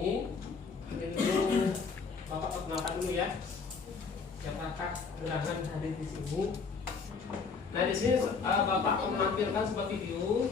sini. Ini dulu Bapak perkenalkan dulu ya. Siapakah gerangan hadir di sini? Nah di sini Bapak menampilkan sebuah video.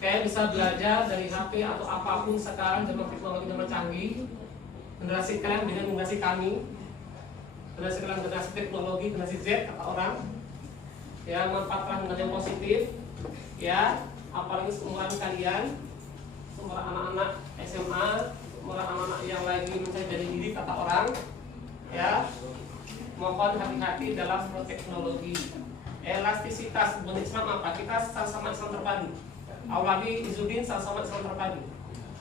Kayak bisa belajar dari HP atau apapun sekarang zaman teknologi zaman canggih. Generasi kalian dengan generasi kami. Generasi kalian generasi teknologi, generasi Z kata orang. Ya manfaatkan dengan yang positif. Ya apalagi seumuran kalian, seumuran anak-anak SMA, seumuran anak-anak yang lagi mencari jati diri kata orang. Ya mohon hati-hati dalam teknologi. Elastisitas bukan Islam apa? Kita sama-sama Islam terpadu. Awladi Izzuddin sama-sama Islam terpadu.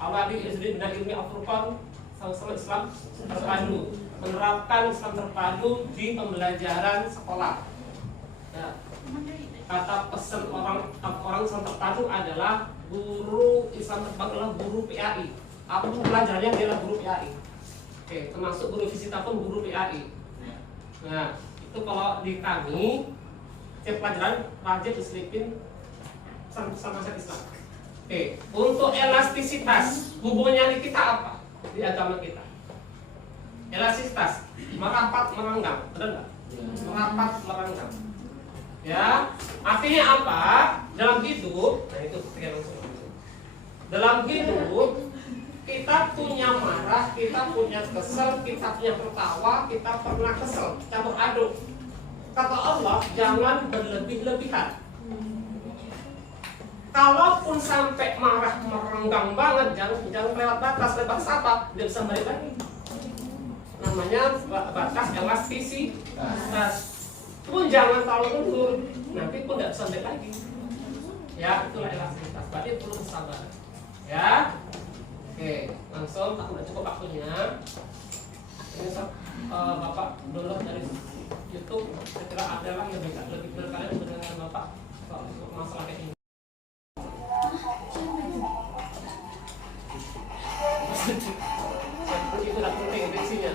Awladi Izzuddin bin Ilmi Al-Furqan sama-sama Islam terpadu. Menerapkan Islam terpadu di pembelajaran sekolah. Nah, kata pesan orang Islam terpadu adalah guru Islam terpadu adalah guru PAI. Apapun pelajarannya dia adalah guru PAI. Oke, termasuk guru fisika pun guru PAI. Nah, itu kalau di kami setiap pelajaran wajib diselipin pesan-pesan Islam. Oke, untuk elastisitas hubungannya di kita apa? Di agama kita. Elastisitas merapat merenggang, benar nggak? Merapat merenggang. Ya, artinya apa? Dalam hidup, nah itu langsung. Dalam hidup kita punya marah, kita punya kesel, kita punya tertawa, kita pernah kesel, campur aduk. Kata Allah, jangan berlebih-lebihan. Kalaupun sampai marah merenggang banget, jangan lewat batas, apa? Dia bisa balik lagi. Namanya batas elastisitas. Pun jangan terlalu mundur, nanti pun tidak bisa balik lagi. Ya, itulah elastisitas. Berarti perlu kesabaran. Ya, oke, langsung tak cukup waktunya. Ini Bapak download dari YouTube. Saya kira adalah yang lebih benar kalian mendengar Bapak soal masalah kayak ini. Itu tidak penting diksinya.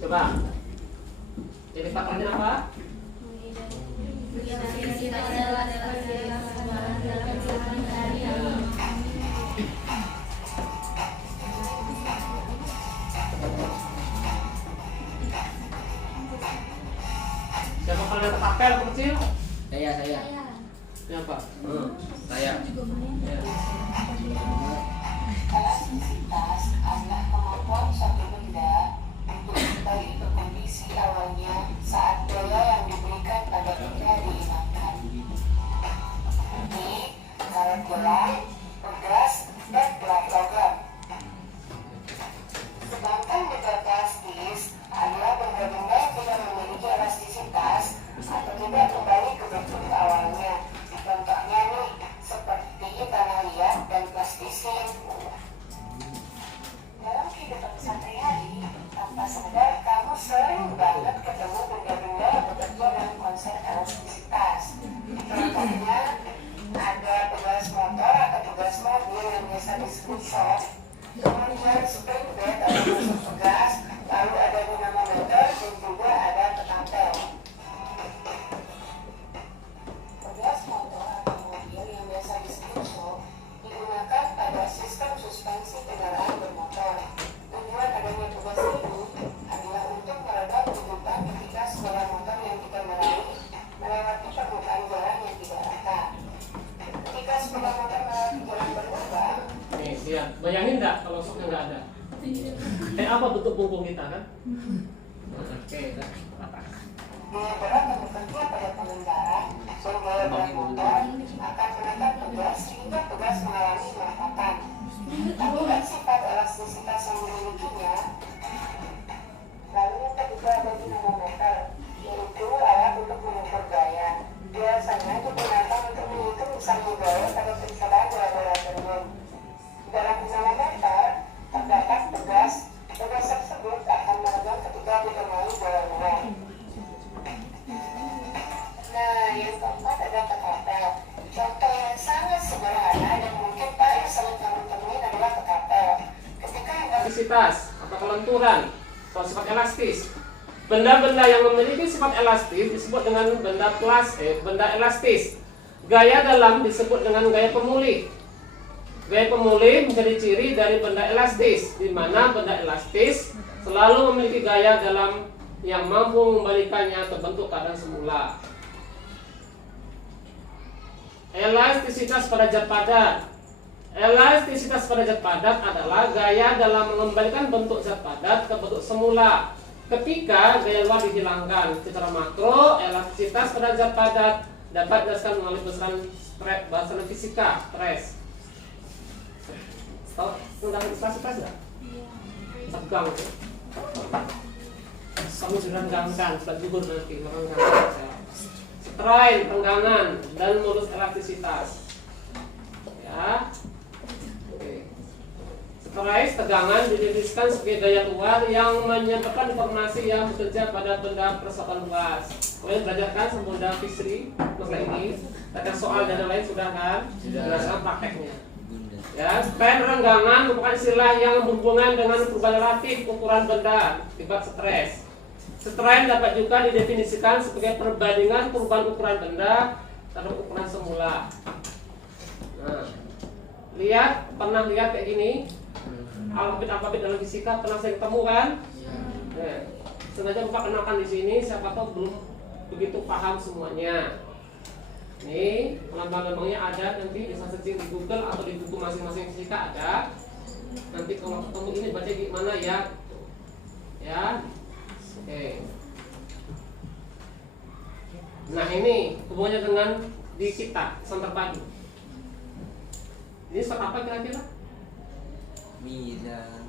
Coba. Jadi pakarnya apa? Siapa kalian terpakai kecil? Saya. Siapa? Saya. Elastisitas adalah kemampuan suatu benda untuk kembali ke kondisi awalnya saat daya yang diberikan pada benda dihilangkan. Ini karet gelang, gas, dan gelang logam. Sedangkan benda plastis adalah benda-benda yang tidak memiliki elastisitas atau tidak kembali ke bentuk awalnya. Contohnya nih, seperti tanah liat dan plastisin. Dalam kehidupan sehari-hari, tanpa sadar kamu sering banget ketemu benda-benda yang bekerja dalam konsep elastisitas. Contohnya, ada pegas motor atau pegas mobil yang biasa disebut shock, kemudian spring bed atau masuk pegas, lalu ada dinamometer dan juga ada petapel. Pegas motor atau mobil yang biasa disebut shock digunakan pada sistem suspensi kendaraan bermotor. Tujuan adanya tugas ini adalah untuk meredam beban ketika sepeda motor yang dikendarai melewati permukaan jalan yang tidak rata. Ketika sepeda motor melewati jalan berlubang, Nih, lihat. Bayangin nggak kalau soknya nggak ada? Kayak apa bentuk punggung kita kan? Oke, biaya berat yang bekerja pada pengendara dan biaya berat motor akan menekan pegas sehingga pegas mengalami merapatan. Akibat sifat elastisitas yang dimilikinya, lalu yang ketiga ada dinamometer, yaitu alat untuk mengukur gaya. Biasanya digunakan untuk menghitung misalnya gaya pada pencobaan laboratorium. Dalam dinamometer terdapat pegas tersebut akan meredam ketika dikenai gaya murah. Nah, yang keempat ada ketapel. Contoh yang sangat sederhana dan mungkin paling sering kamu temuin adalah ketapel. Ketika elastisitas atau kelenturan atau sifat elastis. Benda-benda yang memiliki sifat elastis disebut dengan benda elastis. Gaya dalam disebut dengan gaya pemulih. Gaya pemulih menjadi ciri dari benda elastis, di mana benda elastis selalu memiliki gaya dalam yang mampu mengembalikannya ke bentuk keadaan semula. Elastisitas pada zat padat. Elastisitas pada zat padat adalah gaya dalam mengembalikan bentuk zat padat ke bentuk semula ketika gaya luar dihilangkan. Secara makro, elastisitas pada zat padat dapat dijelaskan melalui bahasan fisika, stres. Tahu tentang stres nggak? Tegang. Kamu sudah renggangkan, sudah gugur nanti renggangkan. Strain, renggangan, dan modus elastisitas. Ya. Oke. Strain, tegangan didefinisikan sebagai gaya luar yang menyebabkan informasi yang bekerja pada benda persatuan luas. Kalian belajarkan semudah fisri masalah ini. Ada soal dan lain sudah kan? Berdasarkan prakteknya. Ya, strain renggangan merupakan istilah yang berhubungan dengan perubahan relatif ukuran benda akibat stres. Strain dapat juga didefinisikan sebagai perbandingan perubahan ukuran benda terhadap ukuran semula. Nah, pernah lihat kayak gini? Alfabet dalam fisika pernah saya ketemu kan? Nah, sengaja Bapak kenalkan di sini, siapa tahu belum begitu paham semuanya. Nih, lambang-lambangnya ada, nanti bisa searching di Google atau di buku masing-masing fisika ada. Nanti kalau ketemu ini baca gimana ya? Ya. Oke. Nah, ini hubungannya dengan di kita, santer padu. Ini surat apa kira-kira? Mizan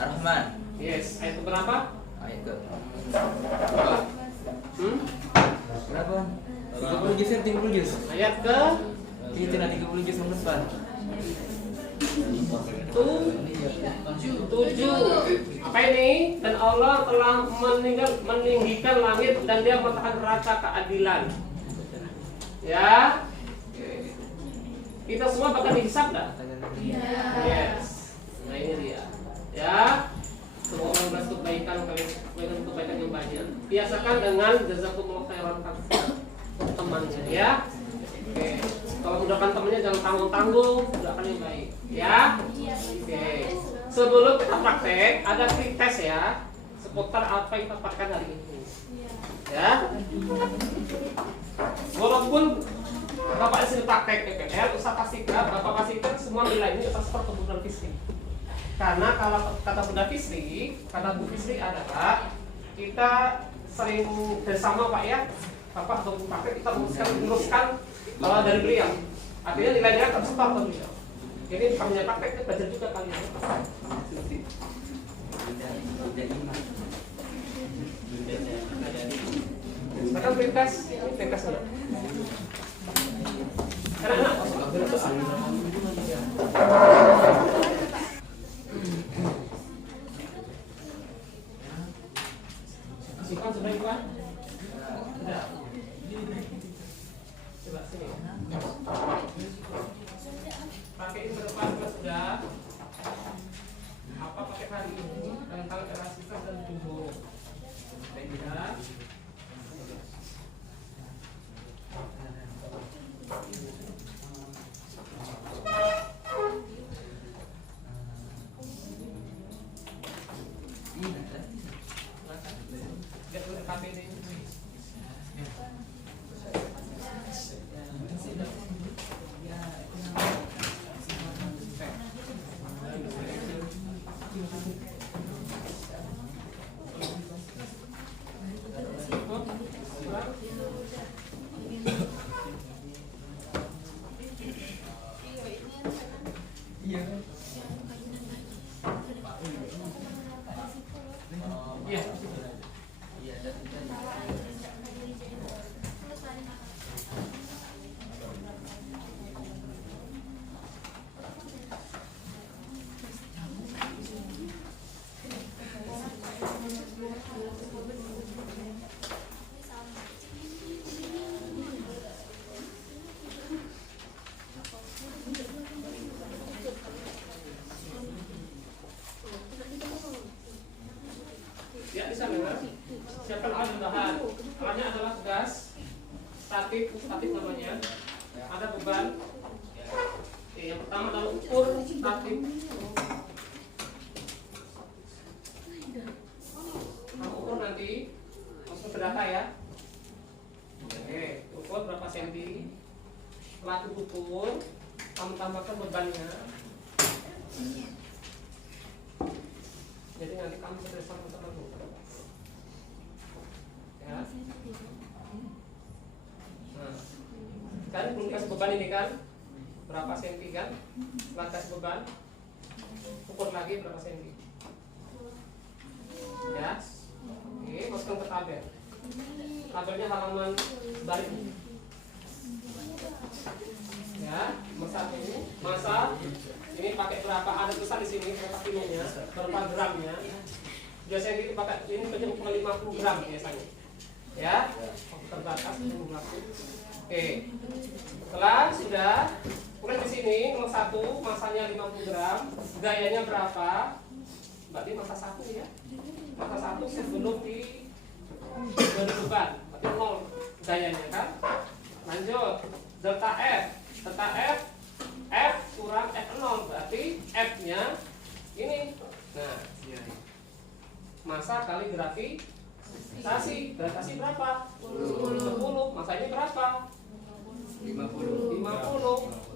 Ar-Rahman. Yes, ayat berapa? Ayat ke Berapa? 30 juz kan 30 juz. Ayat ke Itu nanti 30 juz nomor depan. 7. Apa ini? Dan Allah telah meninggikan langit dan dia meletakkan rata keadilan. Ya. Kita semua bakal dihisab dah. Yes. Nah ini dia. Ya. Semua orang kebaikan yang banyak. Biasakan dengan jazakumullah khairan temannya ya. Oke. Kalau mudahkan temannya jangan tanggung-tanggung, mudahkan yang baik. Ya. Oke. Sebelum kita praktek, ada quick test ya seputar apa yang kita dapatkan hari ini. Ya. Walaupun Bapak sini praktek PPL, usah pastikan, Bapak pastikan semua nilai ini atas perkebunan fisik. Karena kalau kata benda fisik, kata Bu fisik adalah kita sering bersama Pak ya, Bapak atau Bu praktek kita meneruskan dari beliau. Artinya nilai-nilai tersebar ke beliau. Jadi kami praktek itu belajar juga kalian. Sekarang pintas dulu. Karena simpan sudah Iwan? Sudah. Coba sini. Pakai ini berdepan sudah. Apa pakai hari ini tentang elastisitas dan tubuh. Tidak. siapkan alat dan bahan. Alatnya adalah gas, statif namanya. Ada beban. Oke, yang pertama adalah ukur statif. Kamu ukur nanti, masuk ke data ya. Oke, ukur berapa senti. Setelah diukur, kamu tambahkan bebannya. Jadi nanti kamu bisa sama-sama ya. Nah, kan belum kasih beban ini kan, berapa senti kan? Setelah kasih beban, ukur lagi berapa senti. Ya, oke, masukkan ke tabel. Tabelnya halaman balik. Ya, masa ini pakai berapa, ada tulisan di sini berapa kilonya, berapa gramnya. Biasanya kita pakai ini 50 gram biasanya. Ya, terbatas 50. Oke. Setelah sudah, kemudian di sini nomor 1 masanya 50 gram, gayanya berapa? Berarti masa 1 ya. Masa 1 sebelum di beban, berarti 0 gayanya kan. Lanjut, delta F. Delta F kurang F0 berarti F-nya ini. Nah, masa kali gravitasi. Gravitasi berapa? 10. Masa ini berapa? 50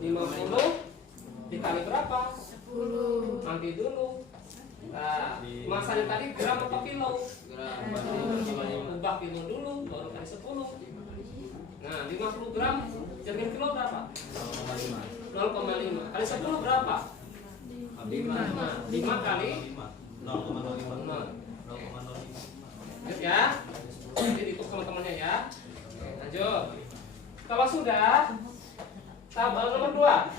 dikali berapa? 10. Nanti dulu. Nah, masanya tadi gram apa kilo? Ubah kilo dulu, baru kali 10. Nah, 50 gram jadi kilo berapa? 0,5 kali 10 berapa? 5 kali 0,05. Lanjut ya. Nanti dihitung teman-temannya ya. Oke, lanjut. Kalau sudah, nomor 2.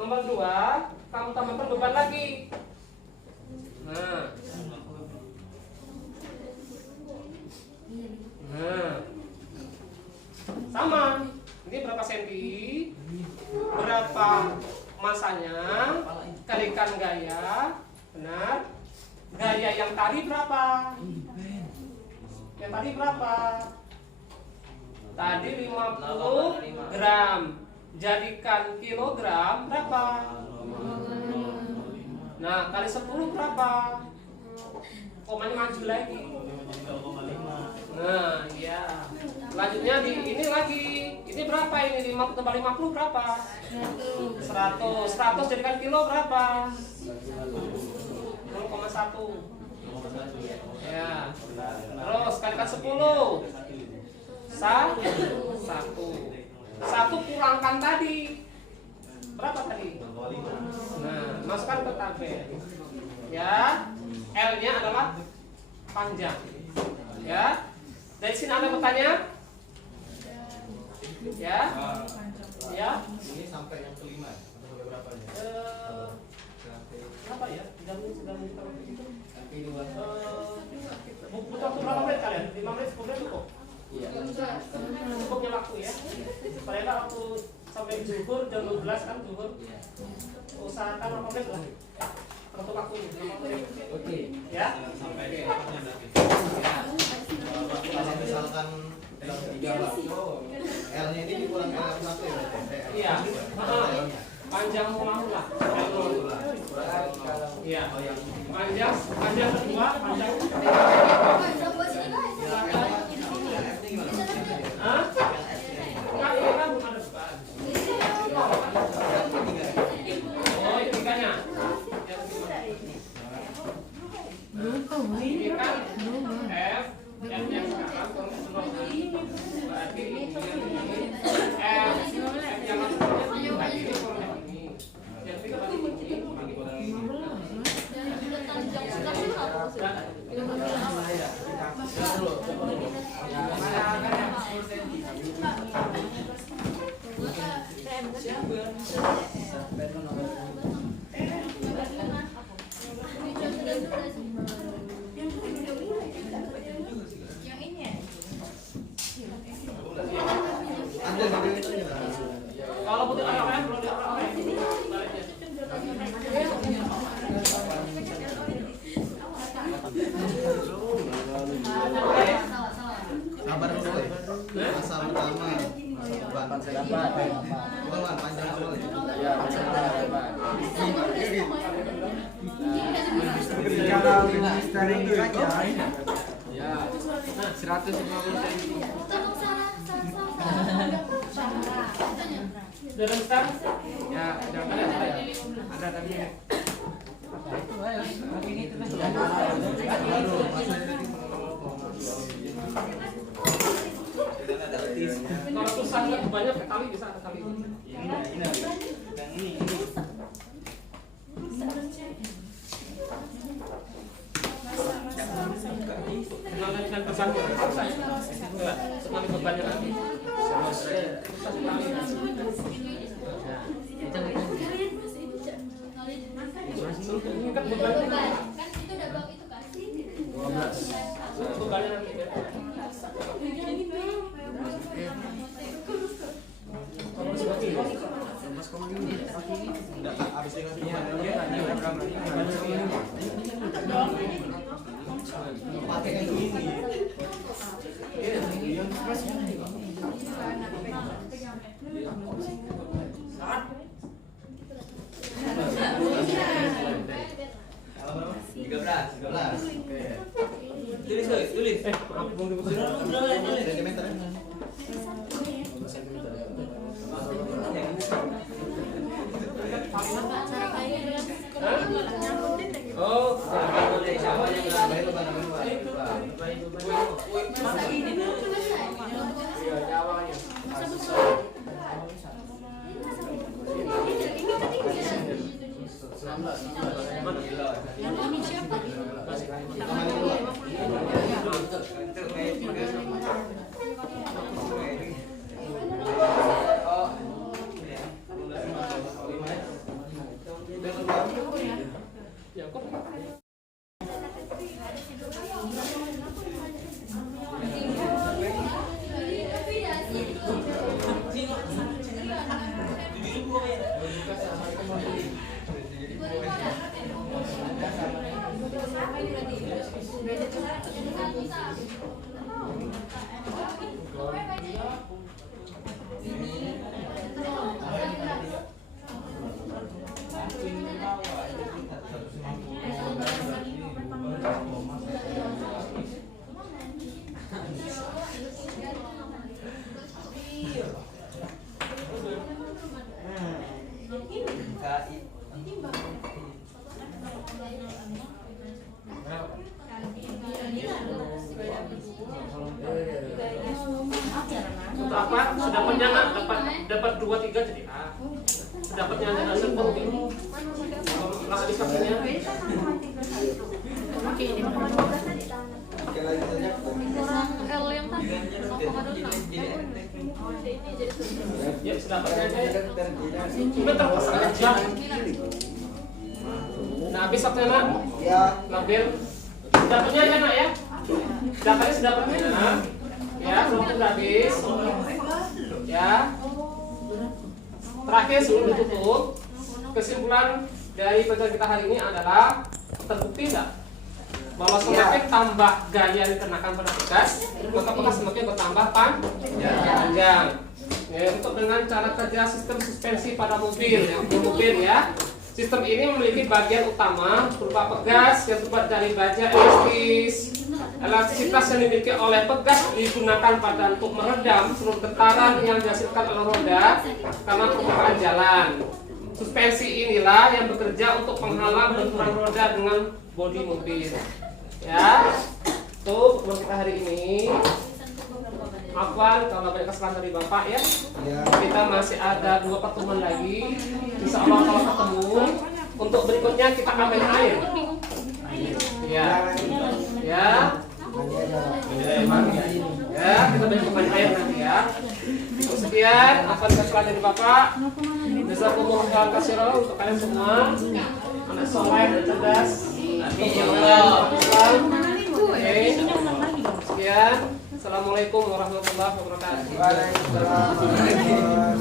Nomor 2, kamu tambahkan beban lagi. Nah, sama. Ini berapa senti? Berapa masanya? Kalikan gaya. Benar. Gaya yang tadi berapa? Yang tadi berapa? Tadi 50 gram. Jadikan kilogram berapa? Nah, kali 10 berapa? Komanya maju lagi. Nah, iya. Lanjutnya di ini lagi. Ini berapa ini? 50 tambah 50 berapa? 100. 100 jadikan kilo berapa? 0,1. Ya. Terus kalikan 10. 1. 1 kurangkan tadi. Berapa tadi? Nah, masukkan ke tabel. Ya. L-nya adalah panjang. Ya. Dari sini ada bertanya? Ya. Ya. Ini sampai yang kelima. Sampai berapa ya? Berapa ya? 3 menit sudah begitu. Sampai 2. Butuh waktu berapa menit kalian? 5 menit 10 menit cukup? Iya. Cukupnya waktu ya. Supaya waktu sampai zuhur jam 12 kan zuhur. Usahakan berapa menit lah. Untuk waktunya 5 menit. Oke. Ya. Sampai ke waktunya berarti. Kalau misalkan L-nya ini dikurang L1 ya berarti? Iya. Panjang mau lah. Iya. Panjang kedua, panjang. Hah? Enggak, ini kan belum ada beban. Oh, ini tiganya. Ini kan F yang sekarang kurang berarti ini F yang masuknya berarti ini kurang ini. Yang tiga berarti ini. Yang ini ya? pertama. Dapat. Bola panjang soalnya. Ya, dapat. Kalau register ini saja. Ya. 150 cm. Udah start? Ya, ada ada tadi. Kalau susah nggak banyak kali bisa ada kali. Mengalihkan bebannya, sekali bebannya lagi. Mengikat bebannya. Bebannya lagi. Habis dikasih pakai kayak gini. Tulis. Maaf, belum dibutuhin. Sentimeter. Oh, untuk apa? Sedapatnya nggak dapat 2-3 jadi A. Sedapatnya ada hasil penting. Kalau nggak habis waktunya. Ya sedapatnya aja. Cuma terpaksa aja. Nah habis waktunya nak? Ya. Ngambil. Sedapatnya aja nak ya. Sedapatnya sedapatnya. Ya, waktu udah habis. Ya. Terakhir sebelum ditutup, kesimpulan dari pelajaran kita hari ini adalah terbukti tidak bahwa semakin tambah gaya yang dikenakan pada bekas, maka bekas semakin bertambah panjang. Ya, untuk dengan cara kerja sistem suspensi pada mobil, ya. Sistem ini memiliki bagian utama berupa pegas yang terbuat dari baja elastis. Elastisitas yang dimiliki oleh pegas digunakan pada untuk meredam seluruh getaran yang dihasilkan oleh roda karena permukaan jalan. Suspensi inilah yang bekerja untuk menghalang benturan roda dengan bodi mobil. Ya, tuh untuk kita hari ini. Afwan kalau banyak kesalahan dari Bapak ya. Kita masih ada 2 pertemuan lagi. Insya Allah kalau ketemu. Untuk berikutnya kita ambil air. Ya. Ya. Ya, kita banyak air nanti ya. Sekian apa kesalahan dari Bapak. Jazakumullah khairan katsiran untuk kalian semua. Anak soleh dan cerdas. Oke. Sekian. Assalamualaikum warahmatullahi wabarakatuh. Waalaikumsalam.